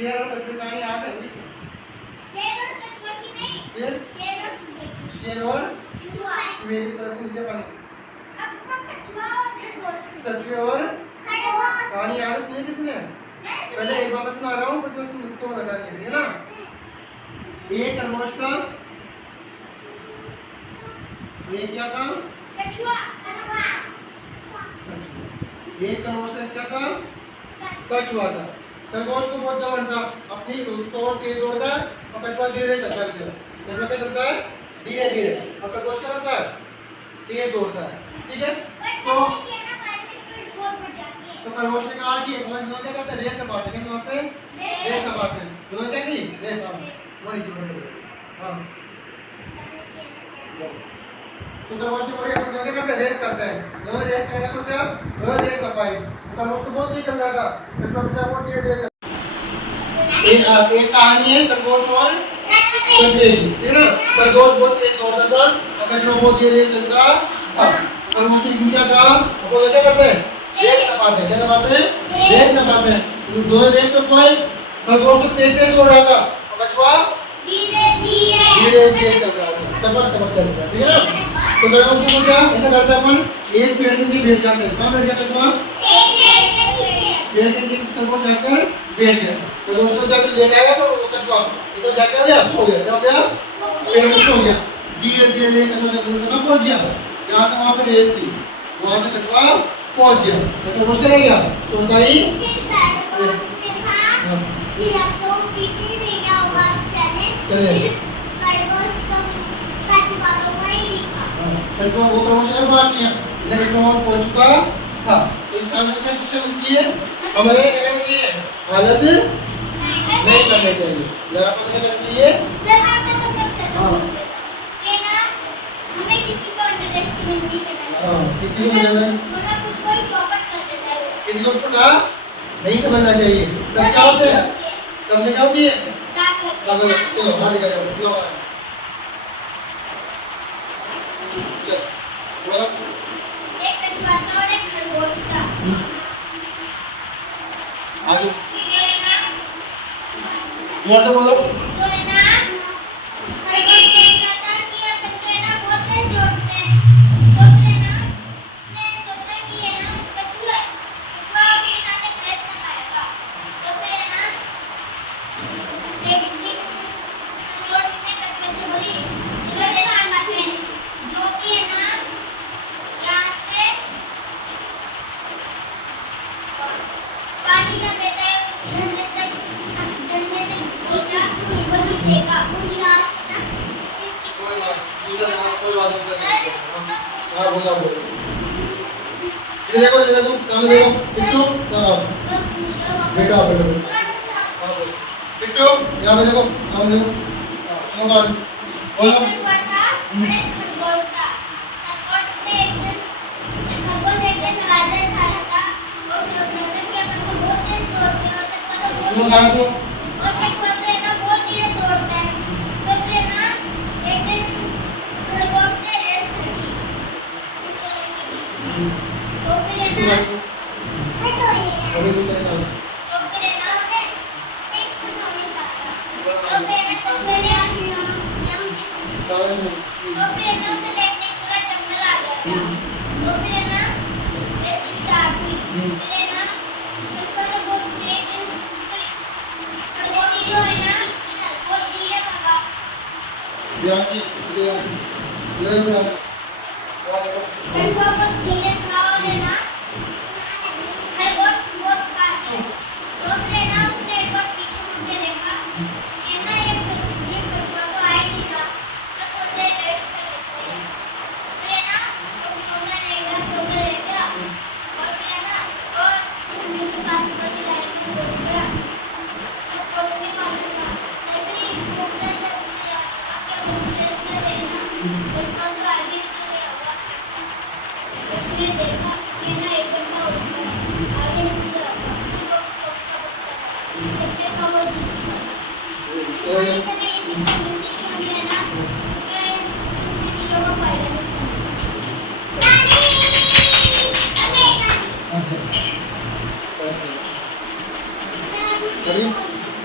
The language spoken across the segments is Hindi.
शेर और कछुए कहानी याद है? शेर और कछुआ की नहीं, फिर शेर और चूहा मेरी प्रश्न नीचे पढ़ो। अब कछुआ और खरगोश। कछुए और खरगोश कहानी याद है? सुनी किसने? पहले एक बार मैं सुना रहा हूँ, फिर मैं तुमको बता देंगे, है ना? एक खरगोश था, एक क्या था? कछुआ। एक खरगोश था, क्या था? कछुआ था। खरगोश को बहुत जमन था, अपनी तो तेज दौड़ता है और कछुआ धीरे धीरे चलता है बेचारा। कछुआ क्या चलता है? धीरे धीरे। और खरगोश क्या करता है? तेज दौड़ता है। ठीक है? तो खरगोश ने कहा कि दोनों क्या करते हैं? रेस दबाते हैं। क्या दबाते हैं? रेस दबाते हैं। दोनों क्या की? रेस दबाते। वही चीज बोल रहे। हाँ। तो खरगोश ने बोला दोनों क्या करते हैं? रेस करते हैं। दोनों रेस करेगा तो क्या? दोनों रेस दबाए। खरगोश तो बहुत तेज चल रहा था, कछुआ बेचारा बहुत धीरे धीरे। एक कहानी है खरगोश और कछुए की, है ना? खरगोश बहुत तेज दौड़ता था और कछुआ बहुत धीरे धीरे चलता था। खरगोश ने क्या कहा? वो क्या करते हैं? रेस दबाते हैं। क्या दबाते हैं? रेस दबाते हैं। तो दोनों रेस तो कोई खरगोश तो तेज तेज दौड़ रहा था और कछुआ धीरे धीरे चल रहा था, टपक टपक चल रहा था। ठीक है ना? तो खरगोश को क्या ऐसा करते हैं अपन, एक पेड़ में बैठ जाते हैं। कहाँ बैठ जाते हैं कछुआ? पेड़ के नीचे खरगोश जाकर बैठ गया। तो दोस्तों जब लेट आएगा तो कछुआ इधर जाके हो गया, सो गया। क्या हो गया? पेड़ में सो गया। धीरे धीरे लेकर कछुआ कहाँ पहुंच गया? जहाँ तक वहाँ पे रेस थी वहाँ तक कछुआ पहुंच गया। तो खरगोश क्या रह गया? सोता ही। चले कछुआ वो खरगोश ने बात किया, इधर कछुआ वहाँ पहुंच चुका था। इस कारण से क्या शिक्षा मिलती है? हमें क्या करना चाहिए? आलस नहीं करने चाहिए, लगातार क्या करना चाहिए? हाँ। हमें किसी को अंडरएस्टिमेट नहीं करना चाहिए। हाँ, किसी को नहीं मतलब खुद को ही चौपट कर देता है। किसी को छोटा नहीं समझना चाहिए। सब क्या होते हैं? सब में क्या होती है? चलो बाहर निकल जाओ। चल बोलो। एक कछुआ था और एक खरगोश था। आगे जोर से बोलो। तो है ना खरगोश कहता था कि अपन को है ना बहुत तेज दौड़ते हैं। तो फिर है ना उसने सोचा कि है ना कछुआ उसके साथ एक रेस कर पाएगा। तो फिर है ना एक दिन खरगोश ने कछुए से बोली चलो रेस करवाते हैं। जो भी है ना यहाँ से पानी का देता है झरने तक पहुंचा वो जीतेगा। कोई बात नहीं। हाँ बोला बोलो। ये देखो सामने देखो पिट्टू। हाँ बेटा बोलो। हाँ बोलो पिट्टू, यहाँ पे देखो सामने देखो। सुनो बोलो। एक कछुआ था और एक खरगोश था। खरगोश एक दिन गाजर खा रहा था और उसने सोचा कि अपन को बहुत तेज दौड़ते हैं और कछुआ तो सुनो बहुत ध्यान से। है ना बहुत धीरे दौड़ता है। तो फिर है ना एक दिन खरगोश ने रेस रखी। तो फिर है ना अभी तो नहीं तो फिर है ना इसको नहीं पाता। तो फिर है ना कछुए ने तो फिर है ना उसे देखने पूरा जंगल आ गया था। तो फिर है ना रेस स्टार्ट हुई। फिर है ना कछुआ ने बहुत तेज खरगोश जो है ना बहुत धीरे भागा। ध्यान से इधर कछुआ बहुत धीरे था और है ना खरगोश बहुत फास्ट। तो फिर है ना उसने एक बार पीछे मुड़ के देखा। है ना ये कछुआ तो आ ही नहीं रहा। तो थोड़ी देर रेस्ट कर लेते हैं। फिर है ना वो सोने रहेगा और फिर है ना वो झरने के पास वाली लाइन में पहुंच गया। जब पहुंचने वाला था तभी घूम रहा था उसे आके वो रेस कर रहे ना कछुआ तो आगे निकल गया होगा। उसने देखा कि ना 1 घंटा हो चुका है आगे निकल गया होगा। जब देखा वो जीत चुका था। इस वजह से मैं ये शिक्षा मिलती कि हमें है ना चीजों का फायदा नहीं उठाना चाहिए। करीब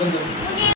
बंद कर। मुझे